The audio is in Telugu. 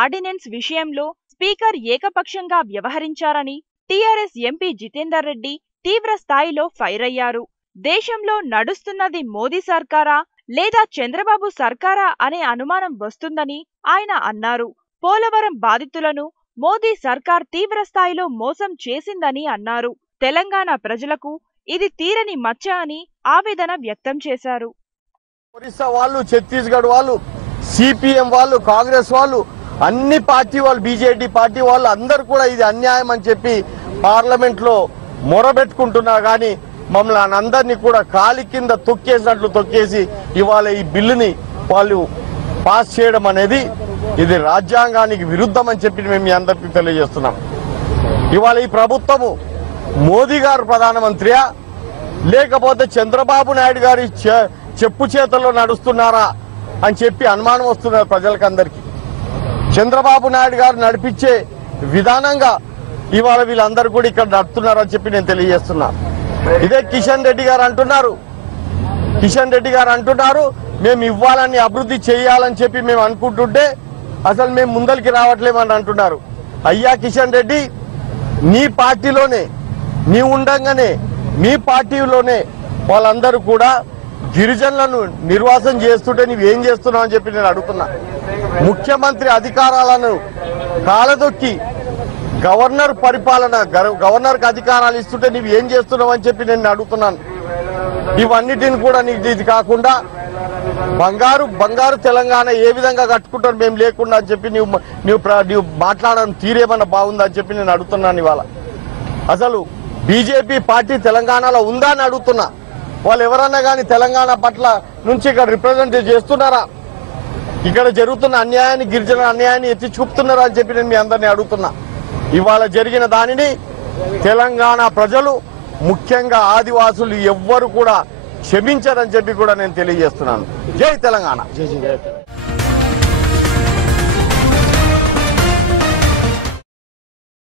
ఆర్డినెన్స్ విషయంలో స్పీకర్ ఏకపక్షంగా వ్యవహరించారని టీఆర్ఎస్ ఎంపీ జితేందర్ రెడ్డి తీవ్ర స్థాయిలో ఫైర్ అయ్యారు. దేశంలో నడుస్తున్నది మోదీ సర్కారా లేదా చంద్రబాబు సర్కారా అనే అనుమానం వస్తుందని ఆయన అన్నారు. పోలవరం బాధితులను మోదీ సర్కార్ తీవ్ర స్థాయిలో మోసం చేసిందని అన్నారు. తెలంగాణ ప్రజలకు ఇది తీరని మచ్చ అని ఆవేదన వ్యక్తం చేశారు. ఒరిస్సా వాళ్ళు, ఛత్తీస్గఢ్ వాళ్ళు, సిపిఎం వాళ్ళు, కాంగ్రెస్ వాళ్ళు, అన్ని పార్టీ వాళ్ళు, బీజేపీ పార్టీ వాళ్ళు అందరూ కూడా ఇది అన్యాయం అని చెప్పి పార్లమెంట్ లో మొరబెట్టుకుంటున్నా గానీ మమ్మల్ని అందరినీ కూడా కాలి కింద తొక్కేసినట్లు తొక్కేసి ఇవాళ ఈ బిల్లుని వాళ్ళు పాస్ చేయడం అనేది ఇది రాజ్యాంగానికి విరుద్ధం అని చెప్పి మేము మీ అందరికీ తెలియజేస్తున్నాం. ఇవాళ ఈ ప్రభుత్వము మోదీ గారు ప్రధానమంత్రియా లేకపోతే చంద్రబాబు నాయుడు గారి చెప్పు చేతల్లో నడుస్తున్నారా అని చెప్పి అనుమానం వస్తున్నారు ప్రజలకందరికీ. చంద్రబాబు నాయుడు గారు నడిపించే విధానంగా ఇవాళ వీళ్ళందరూ కూడా ఇక్కడ నడుస్తున్నారని చెప్పి నేను తెలియజేస్తున్నా. ఇదే కిషన్ రెడ్డి గారు అంటున్నారు మేము ఇవ్వాలని అభివృద్ధి చేయాలని చెప్పి మేము అనుకుంటుంటే అసలు మేము ముందరికి రావట్లేమని అంటున్నారు. అయ్యా కిషన్ రెడ్డి, నీ పార్టీలోనే నీ ఉండంగానే మీ పార్టీలోనే వాళ్ళందరూ కూడా గిరిజనులను నిర్వాసం చేస్తుంటే నువ్వేం చేస్తున్నావు అని చెప్పి నేను అడుగుతున్నా. ముఖ్యమంత్రి అధికారాలను కాలదొక్కి గవర్నర్కి అధికారాలు ఇస్తుంటే నువ్వు ఏం చేస్తున్నావు అని చెప్పి నేను అడుగుతున్నాను. ఇవన్నిటిని కూడా నీకు ఇది కాకుండా బంగారు తెలంగాణ ఏ విధంగా కట్టుకుంటారు మేము లేకుండా అని చెప్పి నువ్వు మాట్లాడడం తీరేమన్నా బాగుందా అని చెప్పి నేను అడుగుతున్నాను. ఇవాళ అసలు బీజేపీ పార్టీ తెలంగాణలో ఉందా అని అడుగుతున్నా. వాళ్ళు ఎవరన్నా కానీ తెలంగాణ పట్ల నుంచి ఇక్కడ రిప్రజెంట్ చేస్తున్నారా? ఇక్కడ జరుగుతున్న అన్యాయాన్ని, గిరిజన అన్యాయాన్ని ఎత్తి చూపుతున్నారా అని చెప్పి నేను మీ అందరినీ అడుగుతున్నా. ఇవాళ జరిగిన దానిని తెలంగాణ ప్రజలు, ముఖ్యంగా ఆదివాసులు ఎవ్వరు కూడా క్షమించరని చెప్పి కూడా నేను తెలియజేస్తున్నాను. జై తెలంగాణ.